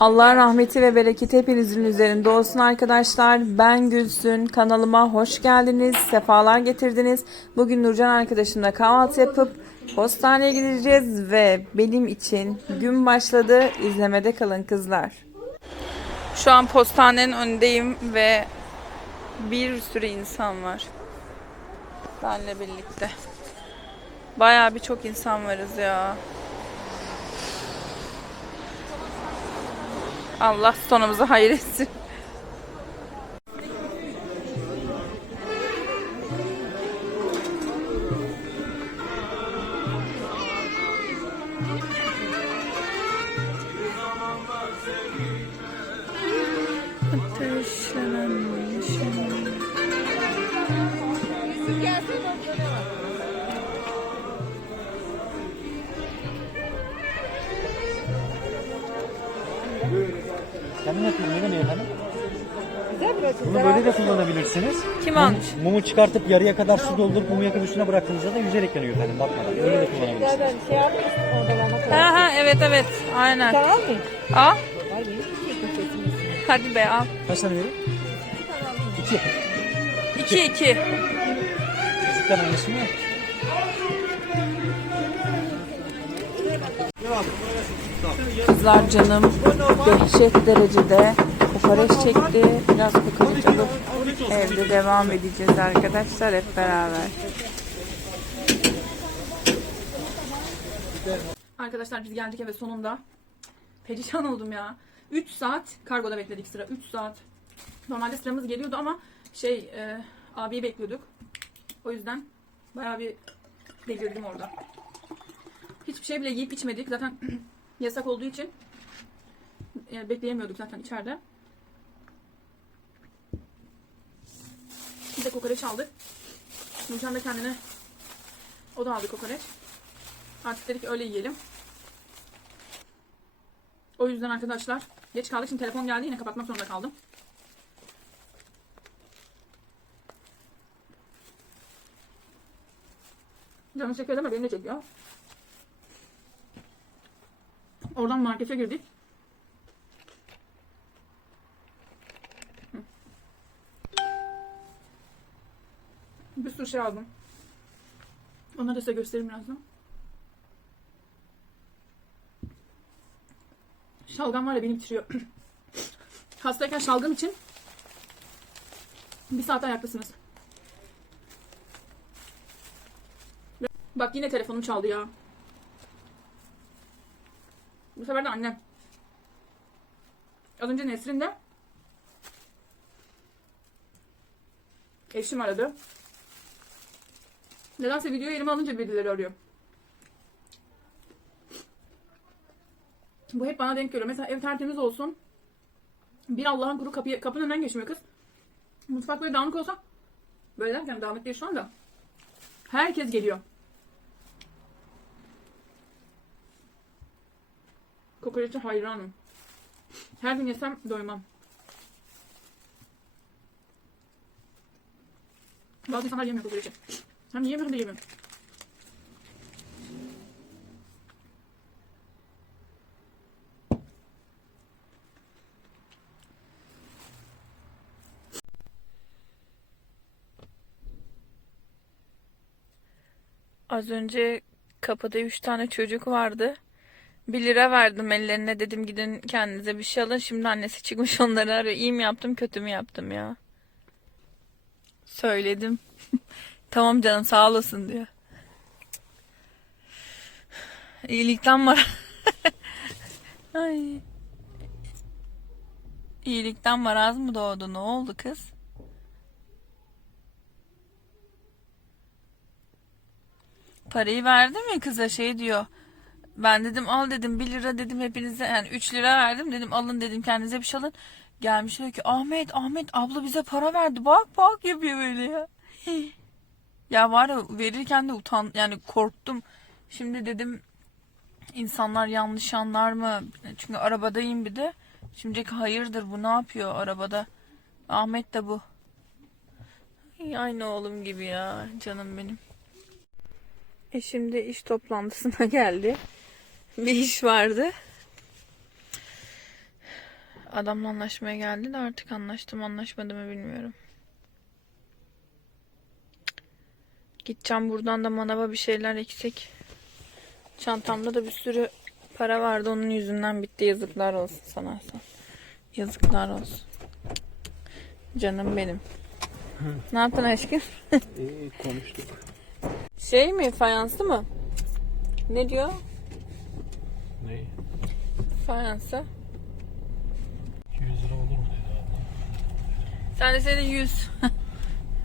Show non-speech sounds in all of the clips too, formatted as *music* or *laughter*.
Allah rahmeti ve bereketi hepinizin üzerinde olsun arkadaşlar. Ben Gülsün. Kanalıma hoş geldiniz. Sefalar getirdiniz. Bugün Nurcan arkadaşımla kahvaltı yapıp postaneye gideceğiz ve benim için gün başladı. İzlemede kalın kızlar. Şu an postanenin önündeyim ve bir sürü insan var. Benle birlikte. Bayağı birçok insan varız ya. Allah sonumuzu hayır etsin. Kullanabilirsiniz. Kim Mum- almış? Mumu çıkartıp yarıya kadar su doldurup mumu yakıp üstüne bıraktığınızda da yüzerek yanıyor efendim bakmadan. Öyle de kullanabilirsiniz. Zaten şey kadar. Ha ha evet evet aynen. Sen almayın. Al. Hadi be al. Kaç tane vereyim? İki. 2 2. Çocuklar annesi mi? Kızlar canım dehşet derecede kokoreç çekti. Biraz kokoreç alıp evde devam edeceğiz arkadaşlar hep beraber. Arkadaşlar biz geldik eve sonunda. Perişan oldum ya. 3 saat kargoda bekledik sıra. 3 saat. Normalde sıramız geliyordu ama şey e, abiyi bekliyorduk. O yüzden bayağı bir delirdim orada. Hiçbir şey bile yiyip içmedik. Zaten *clears throat* yasak olduğu için e, bekleyemiyorduk zaten içeride. De kokoreç aldık. Nurcan da kendine o da aldı kokoreç. Artık dedik öyle yiyelim. O yüzden arkadaşlar geç kaldık. Şimdi telefon geldi yine kapatmak zorunda kaldım. Canım çekiyor ama beni de çekiyor. Oradan markete girdik. Bir sürü şey aldım. Onları da size göstereyim birazdan. Şalgam var ya beni bitiriyor. *clears throat* Hastayken şalgam için bir saat ayaktasınız. Bak yine telefonum çaldı ya. Bu sefer de annem. Az önce Nesrin de eşim aradı. Nedense videoyu elime alınca birileri arıyor. Bu hep bana denk geliyor. Mesela ev tertemiz olsun. Bir Allah'ın kuru kapıyı, kapının önünden geçmiyor kız. Mutfak böyle dağınık olsa böyle derken dağınık değil şu anda. Herkes geliyor. Kokoreçe hayranım. Her gün yesem doymam. Bazı insanlar yemiyor kokoreçi. Hem yiyemiyor hem de yemiyor. Az önce kapıda üç tane çocuk vardı. 1 lira verdim ellerine dedim gidin kendinize bir şey alın. Şimdi annesi çıkmış *laughs* onları arıyor. İyi mi yaptım kötü mü yaptım ya. Söyledim. *laughs* tamam canım sağ olasın diyor. İyilikten var. *laughs* Ay. İyilikten maraz mı doğdu? Ne oldu kız? Parayı verdi mi kıza şey diyor. Ben dedim al dedim 1 lira dedim hepinize yani 3 lira verdim dedim alın dedim kendinize bir şey alın. Gelmiş diyor ki Ahmet Ahmet abla bize para verdi bak bak yapıyor böyle ya. Ya var ya verirken de utan yani korktum. Şimdi dedim insanlar yanlış anlar mı? Çünkü arabadayım bir de. Şimdi hayırdır bu ne yapıyor arabada? Ahmet de bu. Ay, Aynı oğlum gibi ya canım benim. E şimdi iş toplantısına *laughs* geldi. Bir iş vardı. Adamla anlaşmaya geldi de artık anlaştım anlaşmadı mı bilmiyorum. Gideceğim buradan da manava bir şeyler eksik. Çantamda da bir sürü para vardı onun yüzünden bitti. Yazıklar olsun sana Hasan. Yazıklar olsun. Canım benim. ne yaptın aşkım? İyi konuştuk. Şey mi fayanslı mı? Ne diyor? Ne? Fayansı. 200 lira olur mu dedi adam. Sen de senin 100. *laughs*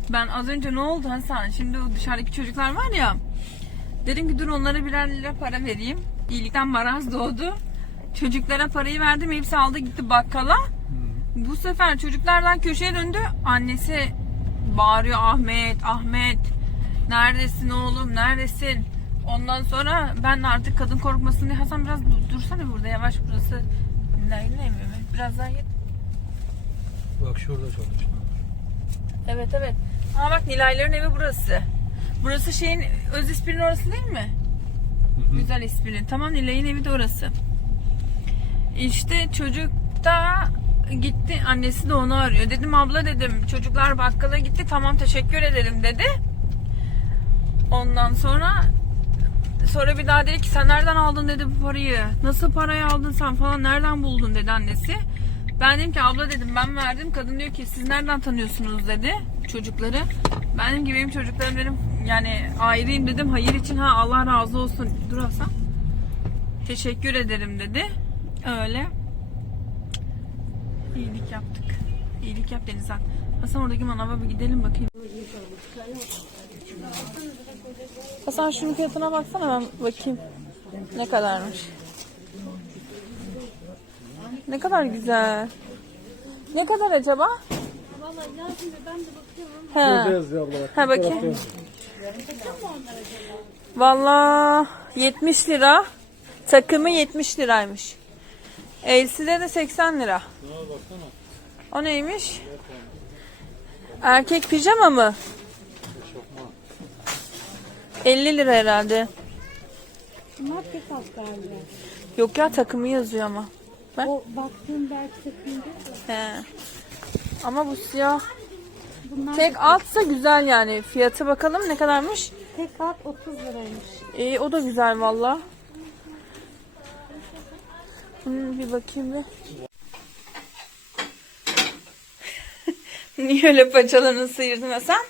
ben az önce ne oldu Hasan? Şimdi o dışarıdaki çocuklar var ya. Dedim ki dur onlara birer lira para vereyim. İyilikten maraz doğdu. Çocuklara parayı verdim. Hepsi aldı gitti bakkala. Bu sefer çocuklardan köşeye döndü. Annesi bağırıyor Ahmet, Ahmet. Neredesin oğlum, neredesin? Ondan sonra ben artık kadın korkmasın diye Hasan biraz dur- dursana burada yavaş burası. Biraz daha git. Bak şurada çalışma. Evet evet. Aa bak Nilayların evi burası. Burası şeyin öz isprinin orası değil mi? Güzel isprinin. Tamam Nilay'ın evi de orası. İşte çocuk da gitti. Annesi de onu arıyor. Dedim abla dedim çocuklar bakkala gitti. Tamam teşekkür ederim dedi. Ondan sonra sonra bir daha dedi ki sen nereden aldın dedi bu parayı. Nasıl parayı aldın sen falan nereden buldun dedi annesi. Ben dedim ki abla dedim ben verdim. Kadın diyor ki siz nereden tanıyorsunuz dedi çocukları. Ben dedim ki benim çocuklarım dedim yani ayrıyım dedim. Hayır için ha Allah razı olsun. Dur Hasan. Teşekkür ederim dedi. Öyle. İyilik yaptık. İyilik yap Denizhan. Hasan oradaki manava bir gidelim bakayım. Hasan şunun fiyatına baksana ben bakayım. Ne kadarmış. Ne kadar güzel. Ne kadar acaba? Vallahi lazım ben de bakıyorum. He. Göreceğiz ya abla bak. Ha bakayım. Valla 70 lira. Takımı 70 liraymış. Elsi'de de 80 lira. O neymiş? Erkek pijama mı? 50 lira herhalde. Bunlar tek alt galiba. Yok ya takımı yazıyor ama. Bak. O baktığım belki takımda. He. Ama bu siyah. Bunlar Tek altsa güzel yani. Fiyatı bakalım ne kadarmış? tek alt 30 liraymış. İyi o da güzel valla. Hmm, bir bakayım bir. *laughs* Niye öyle paçalarını sıyırdın Hasan?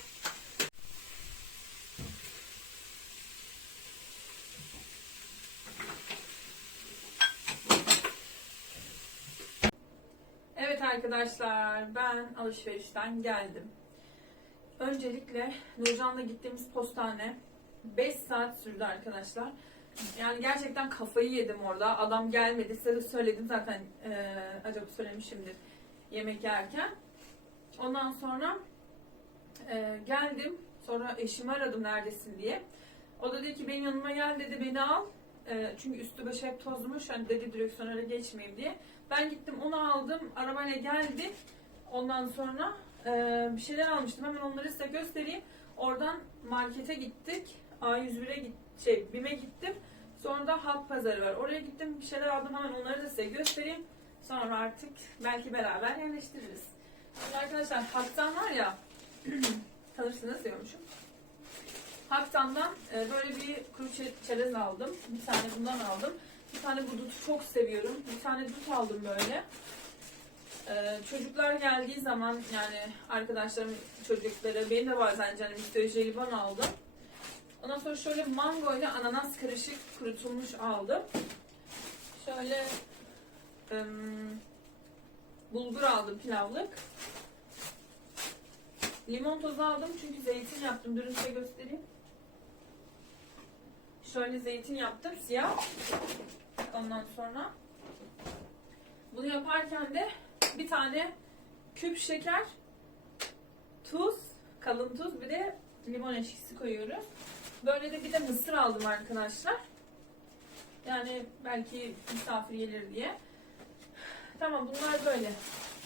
Evet arkadaşlar ben alışverişten geldim. Öncelikle Nurcan'la gittiğimiz postane 5 saat sürdü arkadaşlar. Yani gerçekten kafayı yedim orada. Adam gelmedi. Size de söyledim zaten. Ee, acaba söylemişimdir yemek yerken. Ondan sonra e, geldim. Sonra eşimi aradım neredesin diye. O da dedi ki benim yanıma gel dedi beni al. E, çünkü üstü başı hep tozmuş. Hani dedi direksiyona geçmeyeyim diye. Ben gittim onu aldım. Arabayla geldik. Ondan sonra e, bir şeyler almıştım. Hemen onları size göstereyim. Oradan markete gittik. A101'e git, şey BİM'e gittim. Sonra da halk pazarı var. Oraya gittim bir şeyler aldım. Hemen onları da size göstereyim. Sonra artık belki beraber yerleştiririz. Şimdi arkadaşlar Hak'tan var ya *clears throat* tanırsınız diyormuşum. Hak'tan'dan e, böyle bir kuru çe- çerez aldım. Bir tane bundan aldım. Bir tane bu dutu çok seviyorum. Bir tane dut aldım böyle. Ee, çocuklar geldiği zaman yani arkadaşlarım çocukları benim de bazen canım istiyor jelibon aldım. Ondan sonra şöyle mango ile ananas karışık kurutulmuş aldım. Şöyle ım, bulgur aldım pilavlık. Limon tozu aldım çünkü zeytin yaptım. Size göstereyim. Şöyle zeytin yaptım siyah. Ondan sonra bunu yaparken de bir tane küp şeker, tuz, kalın tuz bir de limon eşkisi koyuyoruz. Böyle de bir de mısır aldım arkadaşlar. Yani belki misafir gelir diye. Tamam bunlar böyle.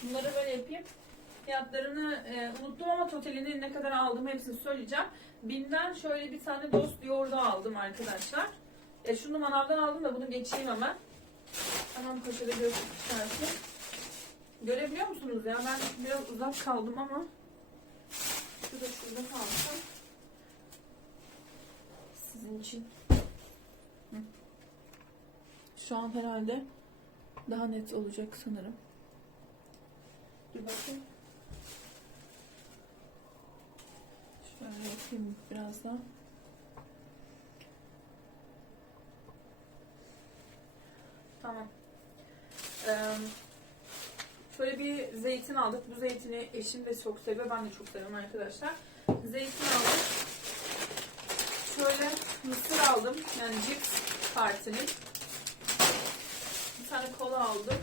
Bunları böyle yapayım. Fiyatlarını e, unuttum ama totalini ne kadar aldım hepsini söyleyeceğim. Bim'den şöyle bir tane dost yoğurdu aldım arkadaşlar. E, şunu manavdan aldım da bunu geçeyim hemen. Hemen poşete göstereyim. Görebiliyor musunuz ya? Ben biraz uzak kaldım ama şu da şurada kalsın. Sizin için. Şu an herhalde daha net olacak sanırım. Dur bakayım. Şöyle yapayım biraz daha. Tamam. Ee, şöyle bir zeytin aldık. Bu zeytini eşim de çok seviyor. Ben de çok seviyorum arkadaşlar. Zeytin aldık. Şöyle mısır aldım. Yani cips partinin. Bir tane kola aldım.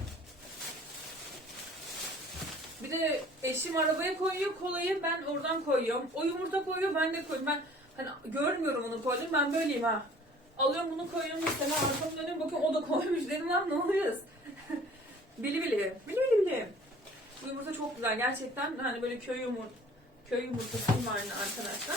Bir de eşim arabaya koyuyor kolayı ben oradan koyuyorum. O yumurta koyuyor ben de koyuyorum. Ben hani görmüyorum onu koydum ben böyleyim ha. Alıyorum bunu koyuyorum mesela arkamı dönüyorum bakıyorum o da koymuş dedim lan ne oluyoruz? *laughs* bili bili. Bili bili bili. Bu yumurta çok güzel gerçekten hani böyle köy yumurta köy yumurtası var arkadaşlar.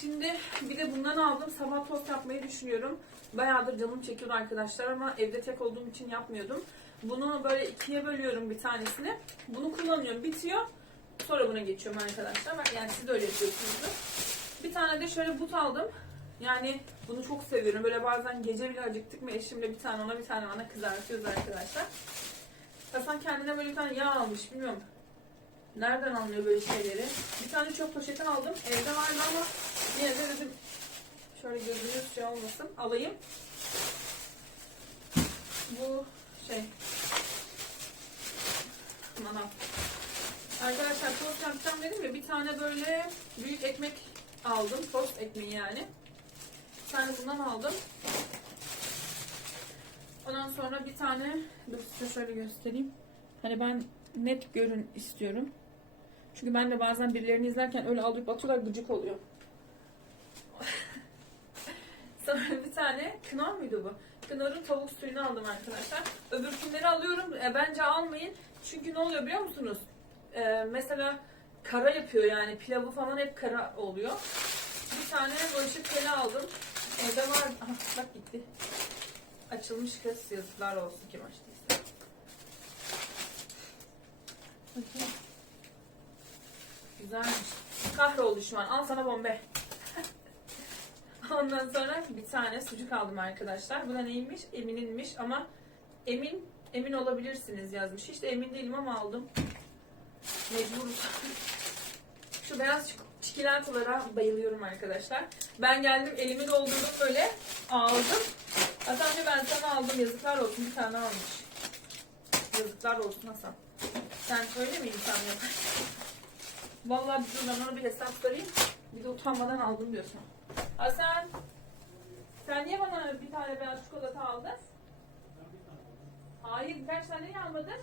Şimdi bir de bundan aldım. Sabah tost yapmayı düşünüyorum. Bayağıdır canım çekiyor arkadaşlar ama evde tek olduğum için yapmıyordum. Bunu böyle ikiye bölüyorum bir tanesini. Bunu kullanıyorum. Bitiyor. Sonra buna geçiyorum arkadaşlar. Yani siz de öyle yapıyorsunuzdur. Bir tane de şöyle but aldım. Yani bunu çok seviyorum. Böyle bazen gece bile acıktık mı eşimle bir tane ona bir tane bana kızartıyoruz arkadaşlar. Hasan kendine böyle bir tane yağ almış. Bilmiyorum. Nereden anlıyor böyle şeyleri? Bir tane çöp poşeti aldım. Evde vardı ama yine de dedim şöyle gözünüz şey olmasın. Alayım. Bu şey manav. Arkadaşlar tost yapacağım dedim ya bir tane böyle büyük ekmek aldım. Tost ekmeği yani. Bir tane bundan aldım. Ondan sonra bir tane dur size şöyle göstereyim. Hani ben net görün istiyorum. Çünkü ben de bazen birilerini izlerken öyle alıp atıyorlar gıcık oluyor. *laughs* Sonra bir tane Knorr muydu bu? Knorr'un tavuk suyunu aldım arkadaşlar. Öbürkünleri alıyorum. E, bence almayın. Çünkü ne oluyor biliyor musunuz? E, mesela kara yapıyor yani. Pilavı falan hep kara oluyor. Bir tane bulaşık teli aldım. Evde var. Aha, bak gitti. Açılmış kız yazıklar olsun kim açtıysa. Bakayım. Güzelmiş. Kahroldu şu an. Al sana bombe. Ondan sonra bir tane sucuk aldım arkadaşlar. Bu da neymiş? Emin'inmiş ama emin emin olabilirsiniz yazmış. Hiç de emin değilim ama aldım. Mecburuz. *laughs* Şu beyaz çik- çikolatalara bayılıyorum arkadaşlar. Ben geldim elimi doldurdum böyle aldım. Hasan diyor ben sana aldım yazıklar olsun bir tane almış. Yazıklar olsun Hasan. Sen öyle mi insan yapar? Vallahi bir dur bir hesap sorayım. Bir de utanmadan aldım diyorsun. Hasan. Sen niye bana bir tane beyaz çikolata aldın? Hayır birkaç tane almadın?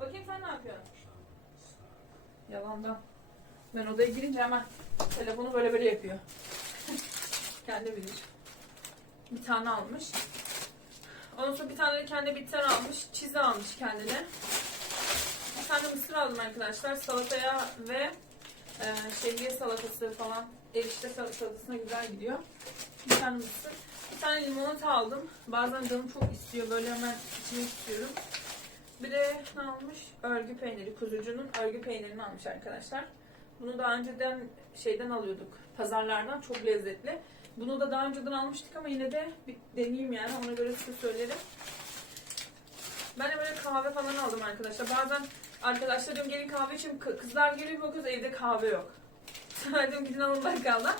Bakayım sen ne yapıyorsun? Yalandan. Ben odaya girince hemen telefonu böyle böyle yapıyor. *laughs* Kendi bilir. Bir tane almış. Ondan sonra bir tane de kendi bitter almış. Çizi almış kendine. Bir tane mısır aldım arkadaşlar. Salataya ve e, şehriye salatası falan erişte sal- salatasına güzel gidiyor. Bir tane mısır. Bir tane limonata aldım. Bazen canım çok istiyor. Böyle hemen içmek istiyorum. Bir de ne almış? Örgü peyniri. Kuzucunun örgü peynirini almış arkadaşlar. Bunu daha önceden şeyden alıyorduk. Pazarlardan. Çok lezzetli. Bunu da daha önceden almıştık ama yine de bir deneyeyim yani. Ona göre size söylerim. Ben de böyle kahve falan aldım arkadaşlar. Bazen arkadaşlar diyorum gelin kahve için kızlar geliyor bakıyoruz evde kahve yok. *laughs* Sonra diyorum gidin alın bakkaldan.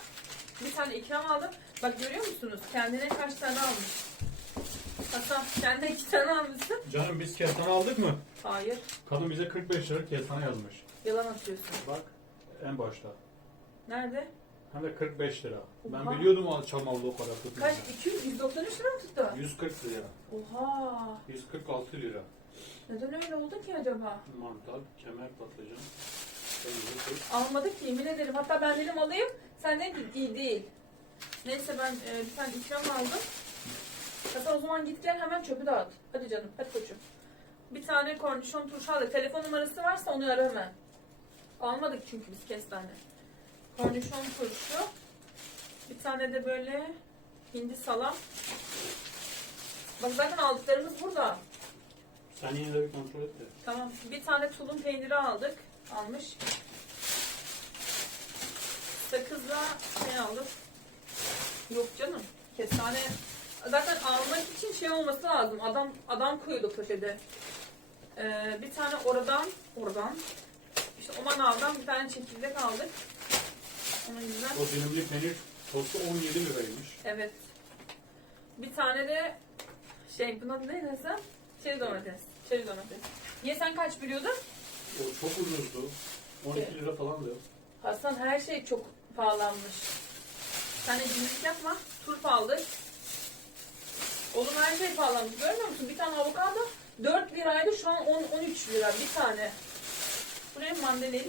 Bir tane ikram aldım. Bak görüyor musunuz? Kendine kaç tane almış. Hasan kendine iki tane almışsın. Canım biz kestane aldık mı? Hayır. Kadın bize 45 lira kestane yazmış. Yalan atıyorsun. Bak en başta. Nerede? Hem de 45 lira. Ben Oha. biliyordum o çamalı o kadar tutmayacağını. Kaç? 200, 193 lira mı tuttu? 140 lira. Oha. 146 lira. Neden öyle oldu ki acaba? Mantar, kemer patlıcan. peynir. Almadık ki yemin ederim. Hatta ben dedim alayım. Sen ki iyi değil. Neyse ben e, bir tane ikram aldım. Hasan o zaman git gel hemen çöpü dağıt. Hadi canım hadi koçum. Bir tane kornişon turşu aldık. Telefon numarası varsa onu ara hemen. Almadık çünkü biz kestane. Kornişon turşu. Bir tane de böyle hindi salam. Bak zaten aldıklarımız burada. Sen yine de bir kontrol et de. Tamam. Bir tane tulum peyniri aldık. Almış. Sakızla şey aldık. Yok canım. Kestane. Zaten almak için şey olması lazım. Adam adam koydu poşete. Ee, bir tane oradan, oradan. İşte o manavdan bir tane çekirdek aldık. Yüzden. O dilimli peynir tostu 17 liraymış. Evet. Bir tane de şey buna ne desem? Çeri domates. Çeri domates. Niye sen kaç biliyordun? O çok ucuzdu. 12 lira falan da. Hasan her şey çok pahalanmış. Sen de cimrilik yapma. Turp aldık. Oğlum her şey pahalanmış. Görmüyor musun? Bir tane avokado 4 liraydı. Şu an 10 13 lira bir tane. Buraya mandalina.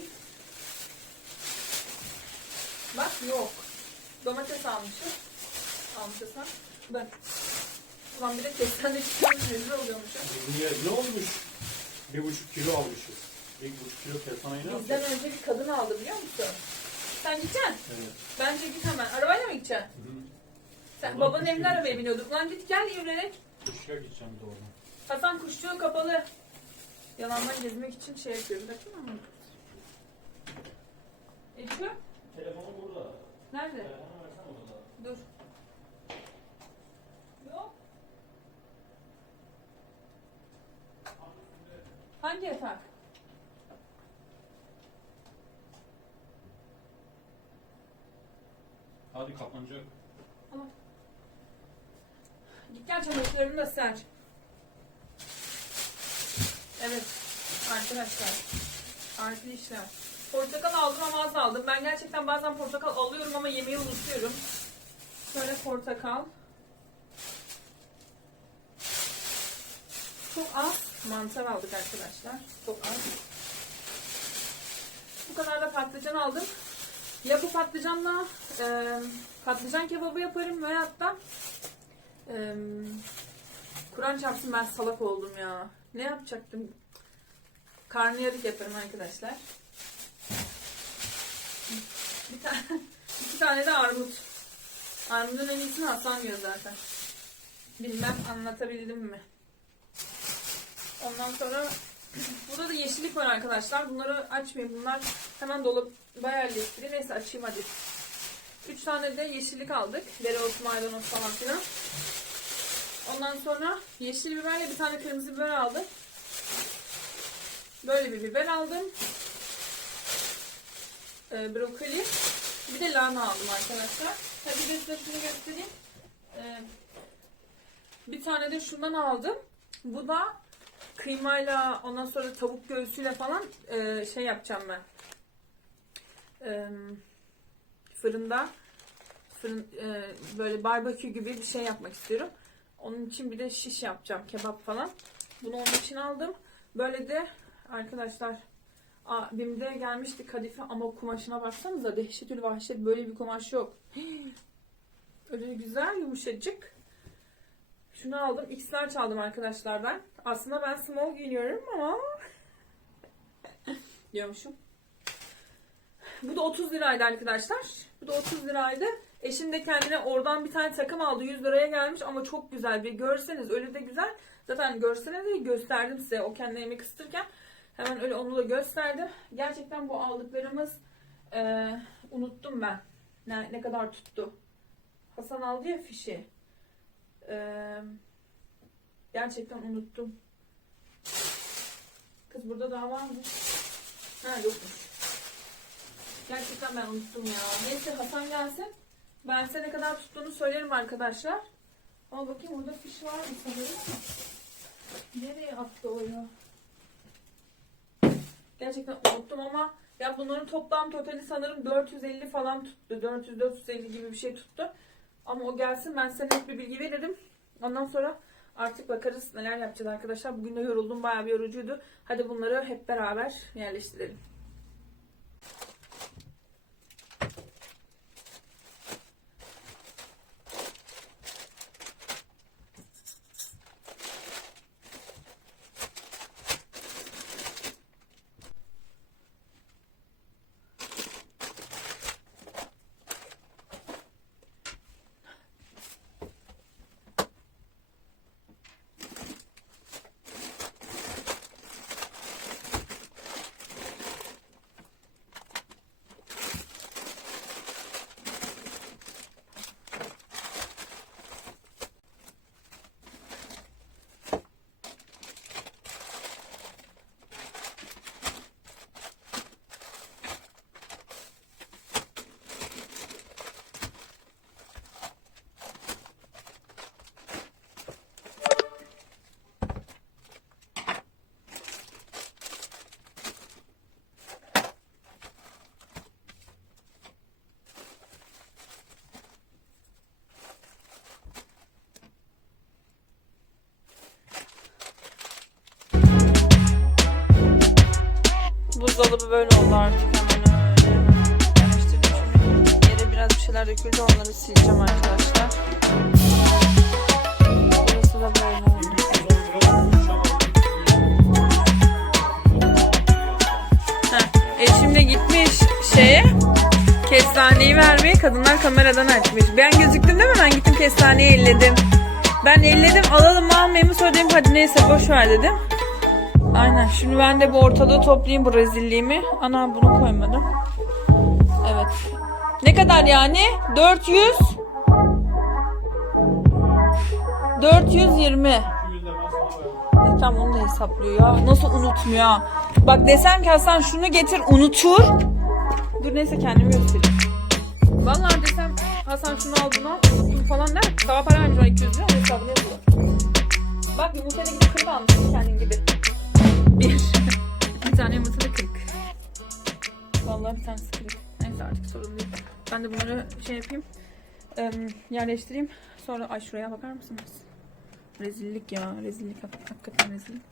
Bak yok. Domates almışız. Almışız ha. Bak. Ulan bir de kestane çıkıyormuş. Rezil oluyormuşum. Niye? Ne olmuş? Bir buçuk kilo almışız. Bir buçuk kilo kestanayı ne Bizden yapacağız? önce bir kadın aldı biliyor musun? Sen gideceksin. Evet. Bence git hemen. Arabayla mı gideceksin? Hı hı. Sen Ulan babanın kuşçu evine arabaya gideceğim. biniyorduk. Lan git gel yürüyerek. Kuşya gideceğim bir de oradan. Hasan kuşçuğu kapalı. Yalandan gezmek için şey yapıyor. Bir dakika mı? Elif'im? Telefonum burada. Nerede? Telefonu versene odada. Dur. Yok. Hangi yatak? Hadi kapanacak. Git gel çamaşırlarını da ser. Evet. Arkadaşlar. Arkadaşlar. Portakal aldım ama az aldım. Ben gerçekten bazen portakal alıyorum ama yemeği unutuyorum. Şöyle portakal. Çok az mantar aldık arkadaşlar. Çok az. Bu kadar da patlıcan aldım. Ya bu patlıcanla e, patlıcan kebabı yaparım veyahut da e, Kur'an çarpsın ben salak oldum ya. Ne yapacaktım? Karnıyarık yaparım arkadaşlar. Bir tane, iki tane de armut. Armudun en iyisini Hasan zaten. Bilmem anlatabildim mi? Ondan sonra *clears throat* burada da yeşillik var arkadaşlar. Bunları açmayayım. Bunlar hemen dolaba yerleştireyim. Neyse açayım hadi. Üç tane de yeşillik aldık. Dereotu, maydanoz falan filan. Ondan sonra yeşil biberle bir tane kırmızı biber aldım. Böyle bir biber aldım. Ee, brokoli. Bir de lahana aldım arkadaşlar. Bir de şunu göstereyim. Ee, bir tane de şundan aldım. Bu da kıymayla ondan sonra tavuk göğsüyle falan e, şey yapacağım ben. Ee, fırında fırın e, böyle barbekü gibi bir şey yapmak istiyorum. Onun için bir de şiş yapacağım kebap falan. Bunu onun için aldım. Böyle de arkadaşlar Aa, BİM'de gelmişti kadife ama kumaşına baksanıza dehşetül vahşet böyle bir kumaş yok. *gasps* Öyle güzel yumuşacık. Şunu aldım. X'ler çaldım arkadaşlardan. Aslında ben small giyiniyorum ama *laughs* diyormuşum. Bu da 30 liraydı arkadaşlar. Bu da 30 liraydı. Eşim de kendine oradan bir tane takım aldı. 100 liraya gelmiş ama çok güzel. Bir görseniz öyle de güzel. Zaten görseniz de gösterdim size o kendi yemek ısıtırken. Hemen öyle onu da gösterdim. Gerçekten bu aldıklarımız e, unuttum ben. Ne, ne kadar tuttu. Hasan aldı ya fişi. E, gerçekten unuttum. Kız burada daha var mı? Ha yokmuş. Gerçekten ben unuttum ya. Neyse Hasan gelsin. Ben size ne kadar tuttuğunu söylerim arkadaşlar. Ama bakayım orada fiş var mı sanırım. Nereye attı o ya? Gerçekten unuttum ama ya bunların toplam totali sanırım 450 falan tuttu. 400-450 gibi bir şey tuttu. Ama o gelsin ben size net bir bilgi veririm. Ondan sonra artık bakarız neler yapacağız arkadaşlar. Bugün de yoruldum bayağı bir yorucuydu. Hadi bunları hep beraber yerleştirelim. Böyle oldu artık hemen öyle. Yerleştirdim. Yere biraz bir şeyler döküldü onları sileceğim arkadaşlar. Burası da böyle oldu. Heh, E şimdi gitmiş şeye kestaneyi vermeye kadınlar kameradan açmış. Ben gözüktüm değil mi? Ben gittim kestaneyi elledim. Ben elledim alalım almayayım sonra dedim hadi neyse boş ver dedim. Aynen şimdi ben de bu ortalığı toplayayım bu rezilliğimi. Ana bunu koymadım. Evet. Ne kadar yani? 400 420 e, Tamam onu da hesaplıyor ya. Nasıl unutmuyor? Bak desem ki Hasan şunu getir unutur. Dur neyse kendimi göstereyim. Vallahi desem Hasan şunu al bunu al falan der. Daha para vermiş bana 200 lira hesabını yapıyor. Bak yumurtaya gidip kırma almışsın kendin gibi. Bir. *laughs* bir tane yumurta da kırık. Vallahi bir tanesi kırık. Neyse artık sorun değil. Ben de bunları şey yapayım. yerleştireyim. Sonra ay şuraya bakar mısınız? Rezillik ya. Rezillik. hak- Hakikaten rezillik.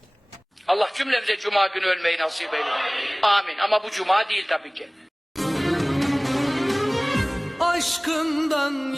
Allah cümlemize cuma günü ölmeyi nasip eylesin. Amin. Ama bu cuma değil tabii ki. aşkından